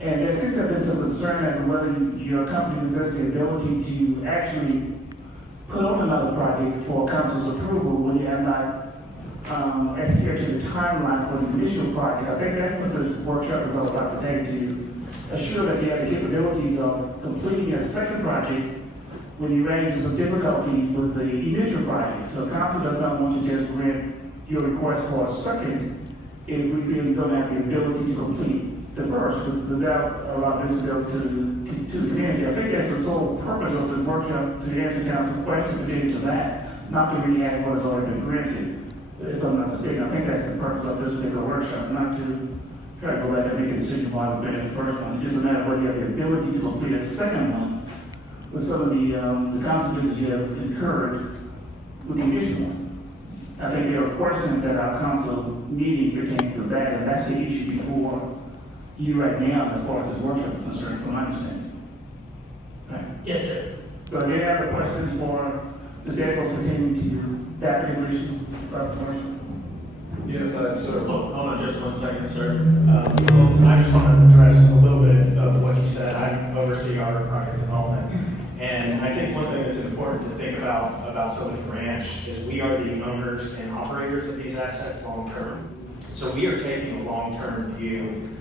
And there seems to have been some concern as to whether your company possesses the ability to actually put on another project for council's approval when you have not adhere to the timeline for the initial project. I think that's what this workshop is all about today, to assure that you have the capabilities of completing a second project when you ran into some difficulties with the initial project. So council does not want to just grant your request for a second if we feel you don't have the ability to complete the first without allowing visibility to the community. I think that's the sole purpose of the workshop, to answer council's questions pertaining to that, not to re-add what has already been granted. If I'm not mistaken, I think that's the purpose of this particular workshop, not to try to go back and make a decision why we finished the first one. It's just a matter of whether you have the ability to complete a second one with some of the consequences you have incurred with the initial one. I think there are questions that our council meeting pertaining to that, and that's the issue before you right now, as far as this workshop is concerned, from my understanding. Right? Yes, sir. So any other questions for Ms. Daniels pertaining to that particular issue? Yes, sir. Hold on just 1 second, sir. I just want to address a little bit of what you said. I oversee our project development. And I think one thing that's important to think about Sylvan Ranch is we are the owners and operators of these assets long term. So we are taking a long-term view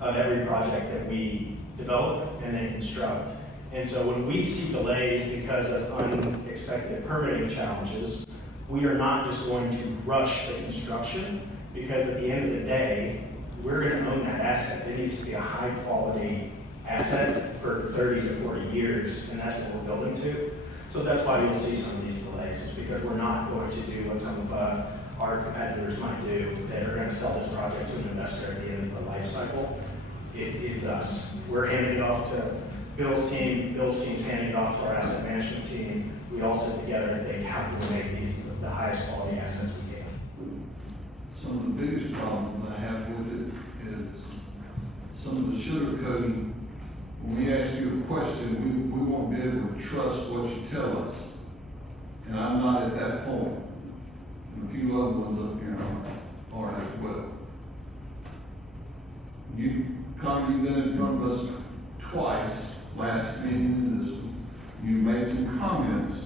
of every project that we develop and then construct. And so when we see delays because of unexpected permitting challenges, we are not just going to rush the construction, because at the end of the day, we're going to own that asset. It needs to be a high quality asset for 30 to 40 years, and that's what we're building to. So that's why you'll see some of these delays, is because we're not going to do what some of our competitors might do. That are going to sell this project to an investor at the end of the life cycle. It's us. We're handing it off to Bill's team. Bill's team's handing it off to our asset management team. We all sit together and think, how can we make these the highest quality assets we can? Some of the biggest problems I have with it is some of the sugar coating. When we ask you a question, we won't be able to trust what you tell us. And I'm not at that point. And a few other ones up here are as well. You've been in front of us twice, last meeting and this one. You made some comments.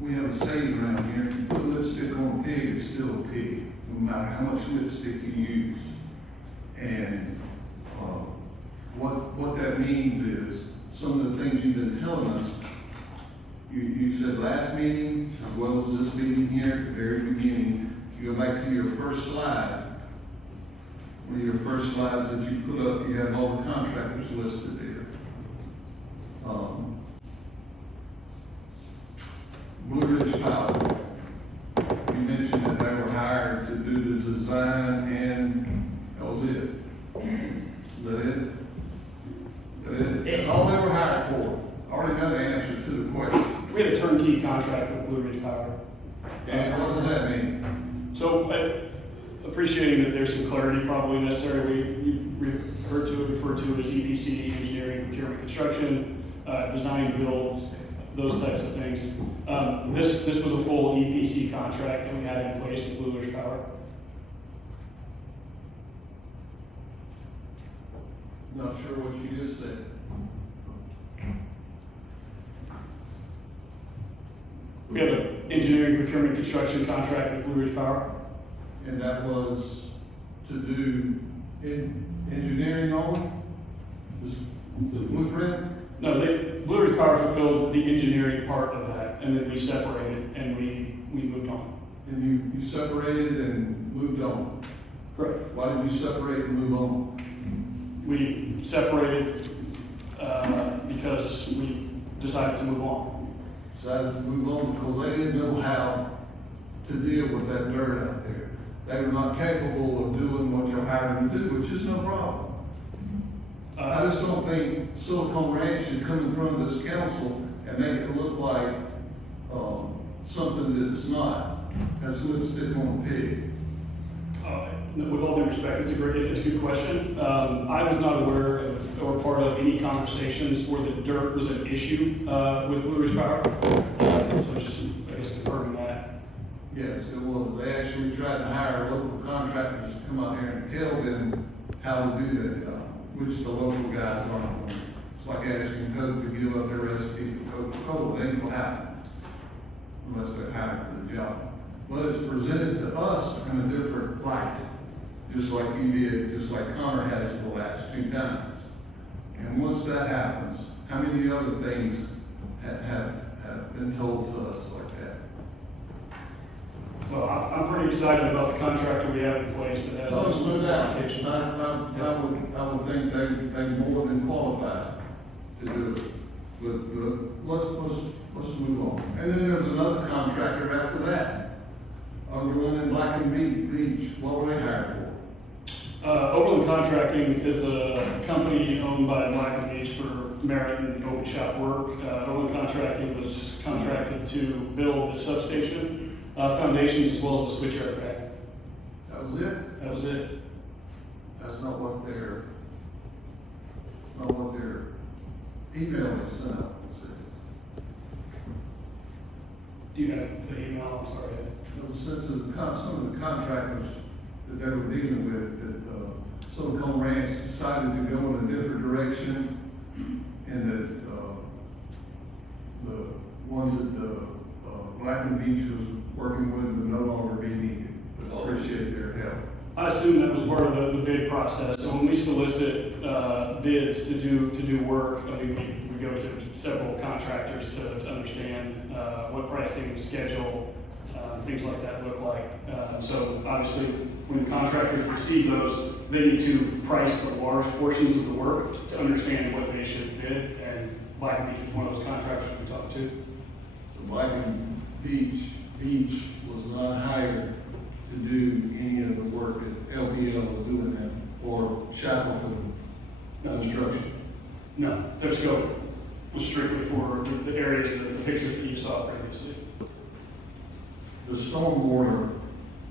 We have a saying around here, if you put lipstick on a pig, it's still a pig, no matter how much lipstick you use. And what that means is, some of the things you've been telling us, you said last meeting, as well as this meeting here, at the very beginning, you go back to your first slide. One of your first slides that you put up, you have all the contractors listed there. Blue Ridge Power, you mentioned that they were hired to do the design, and that was it. Is that it? That's all they were hired for. I already know the answer to the question. We had a turnkey contract with Blue Ridge Power. And what does that mean? So, appreciating that there's some clarity probably necessary, we refer to it as EPC, engineering, procurement, construction, design, build, those types of things. This was a full EPC contract that we had in place with Blue Ridge Power. Not sure what you just said. We have an engineering, procurement, construction contract with Blue Ridge Power. And that was to do engineering only? Just the blueprint? No, Blue Ridge Power fulfilled the engineering part of that, and then we separated and we moved on. And you separated and moved on? Correct. Why did you separate and move on? We separated because we decided to move on. Decided to move on because they didn't know how to deal with that dirt out there. They were not capable of doing what you're hired them to do, which is no problem. I just don't think Silicon Ranch should come in front of this council and make it look like something that it's not. That's lipstick on a pig. With all due respect, it's a good question. I was not aware of or part of any conversations where the dirt was an issue with Blue Ridge Power. So just, I guess, confirming that. Yes, it was. They actually tried to hire local contractors to come out here and tell them how to do that job, which the local guys aren't going. It's like asking Coke to give up their recipe for Coca-Cola, it ain't gonna happen unless they're hired for the job. But it's presented to us in a different light, just like you did, just like Connor has the last 2 times. And once that happens, how many other things have been told to us like that? Well, I'm pretty excited about the contractor we have in place that has. Oh, there's no doubt. applications. I would think they're more than qualified to do it. But let's move on. And then there's another contractor after that. Overland and Black and Beach, what were they hired for? Overland Contracting is a company owned by Black and Beach for merit and open shop work. Overland Contracting was contracted to build the substation, foundations, as well as the switchyard rack. That was it? That was it. That's not what their email was sent out. Do you have the email? I'm sorry. It was sent to some of the contractors that they were dealing with, that Silicon Ranch decided to go in a different direction, and that the ones that Black and Beach was working with would no longer be needed. But I appreciate their help. I assume that was part of the bid process. So when we solicit bids to do work, I mean, we go to several contractors to understand what pricing, schedule, things like that look like. So obviously, when contractors receive those, they need to price the large portions of the work to understand what they should bid. And Black and Beach was one of those contractors we talked to. The Black and Beach was not hired to do any of the work that LPL was doing then, or Shackleton construction. No, their scope was strictly for the areas, the pictures that you saw previously. The stormwater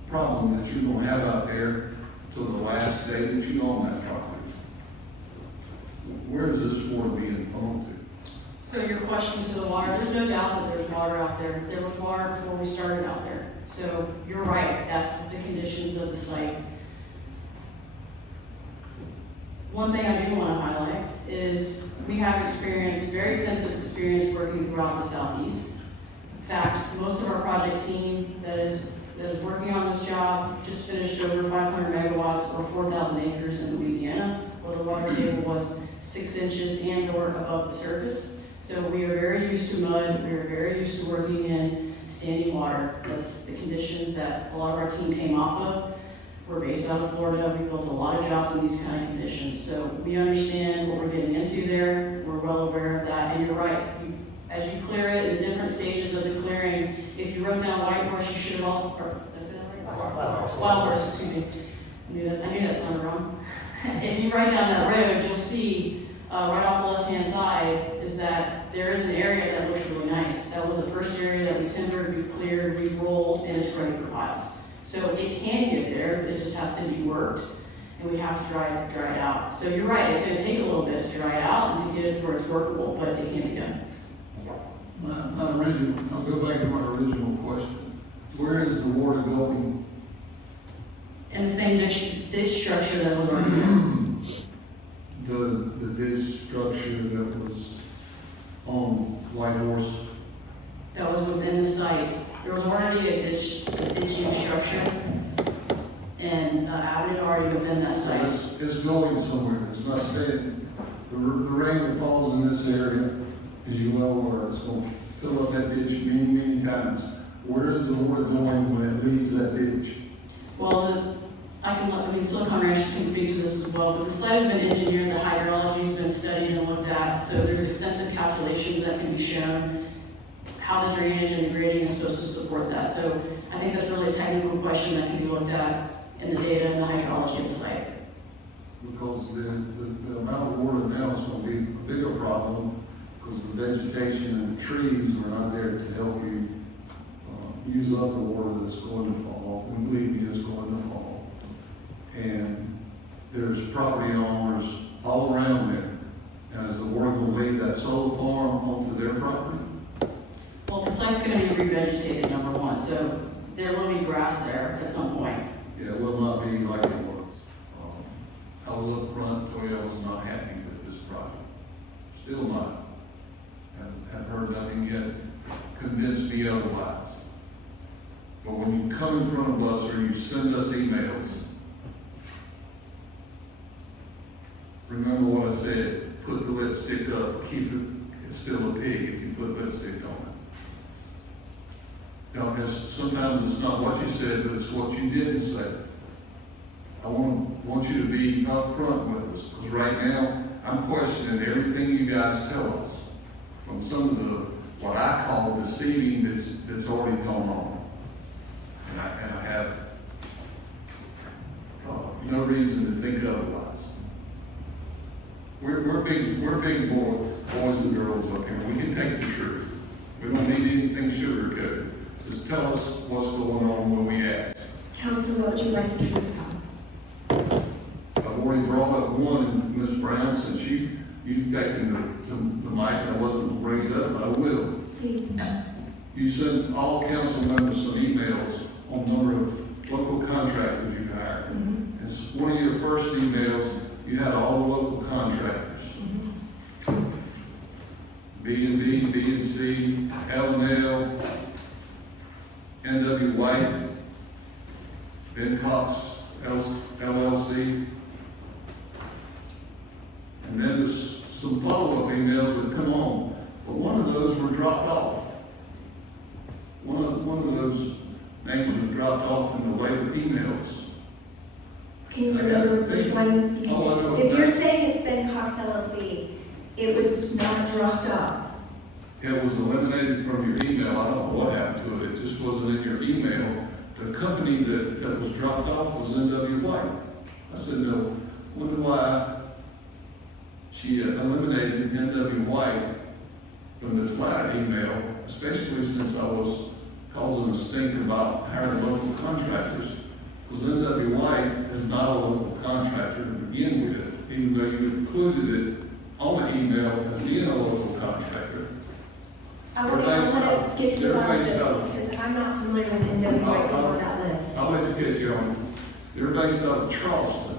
problem that you're gonna have out there till the last day that you own that property, where is this water being funneled to? So your question to the water, there's no doubt that there's water out there. There was water before we started out there. So you're right, that's the conditions of the site. One thing I do want to highlight is we have experience, very extensive experience working throughout the Southeast. In fact, most of our project team that is working on this job just finished over 500 megawatts or 4,000 acres in Louisiana, where the water table was 6 inches and or above the surface. So we are very used to mud, we are very used to working in standing water. That's the conditions that a lot of our team came off of. We're based out of Florida, we built a lot of jobs in these kind of conditions. So we understand what we're getting into there, we're well aware of that, and you're right. As you clear it, in different stages of the clearing, if you wrote down White Horse, you should have also, or, that's it, right? Wild Horse, excuse me. I knew that sounded wrong. If you write down that road, you'll see right off the left-hand side is that there is an area that looks really nice. That was the first area that we timbered, we cleared, we rolled, and it's ready for piles. So it can get there, it just has to be worked, and we have to dry it out. So you're right, it's gonna take a little bit to dry it out and to get it where it's workable, but it can be done. I'll go back to my original question. Where is the water going? And the same ditch structure that was already there. The ditch structure that was on White Horse? That was within the site. There was already a ditching structure and avenue already within that site. It's going somewhere, it's not staying. The rain that falls in this area, as you well aware, it's going to fill up that ditch many times. Where is the water going when it leaves that ditch? Well, Silicon Ranch can speak to this as well, but the site has been engineered, the hydrology has been studied and looked at, so there's extensive calculations that can be shown how the drainage and the grading is supposed to support that. So I think that's really a technical question that can be looked at in the data and the hydrology of the site. Because the amount of water now is going to be a bigger problem because the vegetation and the trees are not there to help you use up the water that's going to fall. And believe me, it's going to fall. And there's property owners all around there. And is the water going to leave that solar farm onto their property? Well, the site's going to be revegetated, number one, so there will be grass there at some point. Yeah, it will not be like it was. I was up front, Toyota is not happy with this project. Still not. Have heard nothing yet convince me otherwise. But when you come in front of us or you send us emails, remember what I said, put the lipstick up, keep it, it's still a pig if you put lipstick on it. You know, because sometimes it's not what you said, but it's what you didn't say. I want you to be upfront with us, because right now, I'm questioning everything you guys tell us, from some of the, what I call deceiving that's already gone on. And I have no reason to think otherwise. We're big boys and girls up here. We can take the truth. We don't need anything sugar-coated. Just tell us what's going on when we ask. Counselor, what would you like the truth about? I've already brought up one, and Ms. Brown, since you've taken the mic, and I wasn't going to bring it up, but I will. Please. You sent all council members some emails on the number of local contractors you hired. Mm-hmm. And one of your first emails, you had all the local contractors. B&B, B&C, L&L, N.W. White, Ben Cox, LLC. And then there's some follow-up emails that come on, but one of those were dropped off. One of those names was dropped off in the later emails. Can you remember which one? Because Oh, I know. if you're saying it's Ben Cox LLC, it was not dropped off. It was eliminated from your email. I don't know what happened to it. It just wasn't in your email. The company that was dropped off was N.W. White. I said, no, wonder why she eliminated N.W. White from this latter email, especially since I was causing a stink about hiring local contractors, because N.W. White is not a local contractor to begin with, even though you included it on the email as being a local contractor. I want to get to the bottom of this because I'm not familiar with NW White on that list. I'll educate you on it. They're based out of Charleston.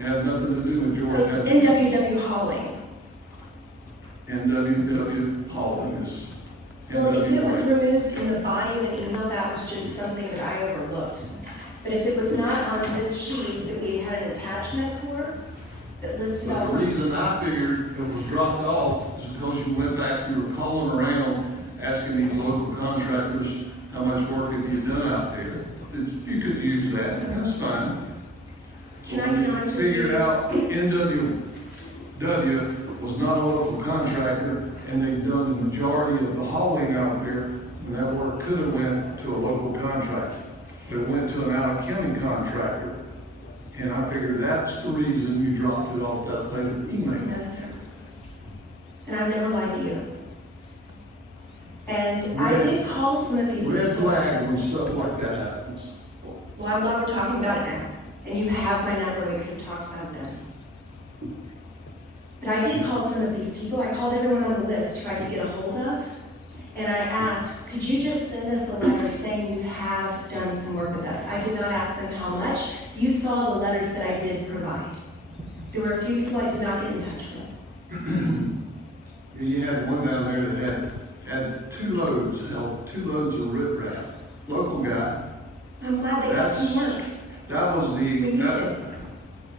It had nothing to do with Georgia. NWW Hauling. NWW Hauling is. Well, if it was NW White. removed in the body of the email, that was just something that I overlooked. But if it was not on this sheet that we had an attachment for, that listed But all. the reason I figured it was dropped off is because you went back, you were calling around, asking these local contractors, how much work have you done out there? You could use that, that's fine. Can I be honest with you? Figured out NWW was not a local contractor, and they've done the majority of the hauling out there, and that work could have went to a local contractor. But it went to an out-of-county contractor. And I figured that's the reason you dropped it off that later email. No, sir. And I've never lied to you. And I did call some of these Red people. flag when stuff like that happens. Well, I'm glad we're talking about it now. And you have my number, we could talk about that. But I did call some of these people. I called everyone on the list, tried to get a hold of. And I asked, could you just send us a letter saying you have done some work with us? I did not ask them how much. You saw the letters that I did provide. There were a few people I did not get in touch with. You had one down there that had two loads of riprap. Local guy. I'm glad they got some work. That was We need it.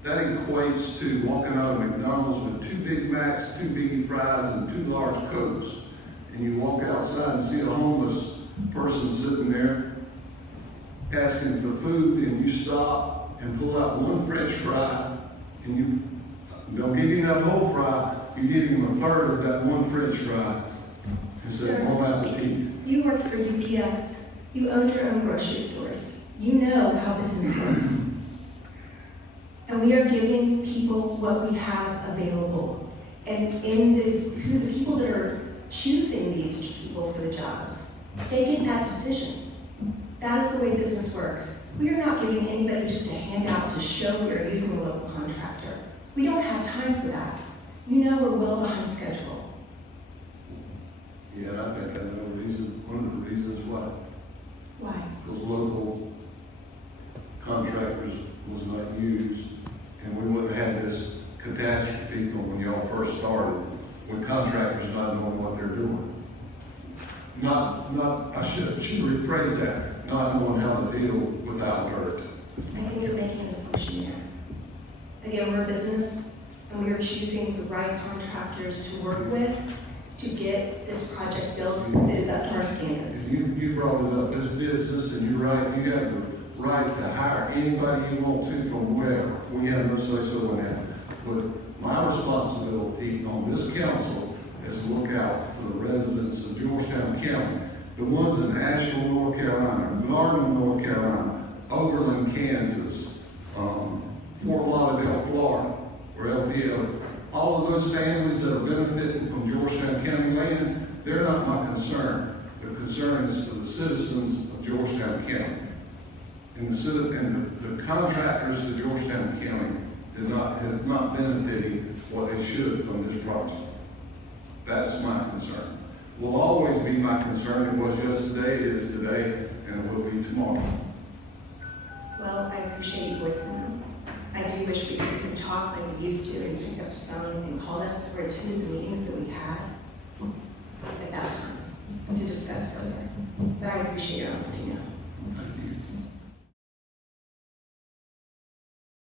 that equates to walking out of McDonald's with 2 Big Macs, 2 Biggie Fries, and 2 large Cokes. And you walk outside and see a homeless person sitting there asking for food, and you stop and pull out one French fry, and you don't give him that whole fry, you give him a third of that one French fry, and say, Sir. bon appetit. You worked for UPS. You owned your own grocery stores. You know how business works. And we are giving people what we have available. And who the people that are choosing these people for the jobs, they get that decision. That is the way business works. We are not giving anybody just a handout to show we are using a local contractor. We don't have time for that. You know we're well behind schedule. Yeah, and I think I know one of the reasons why. Why? Because local contractors was not used, and we wouldn't have had this catastrophe from when y'all first started, with contractors not knowing what they're doing. I should rephrase that, not knowing how to deal without dirt. I think you're making an assumption there. Again, we're a business, and we are choosing the right contractors to work with to get this project built that is up to our standards. You brought it up, this business, and you're right, you have the right to hire anybody you want to from wherever. We have no say-so in that. But my responsibility on this council is to look out for the residents of Georgetown County, the ones in Asheville, North Carolina, Garden, North Carolina, Overland, Kansas, Fort Lauderdale, Florida, or LPO. All of those families that are benefiting from Georgetown County land, they're not my concern. The concern is for the citizens of Georgetown County. And the contractors to Georgetown County have not benefited what they should from this project. That's my concern. Will always be my concern. It was yesterday, it is today, and it will be tomorrow. Well, I appreciate you voicing them. I do wish we could talk like we used to and pick up the phone and call us or attend the meetings that we had at that time to discuss further. But I appreciate your honesty now. Thank you.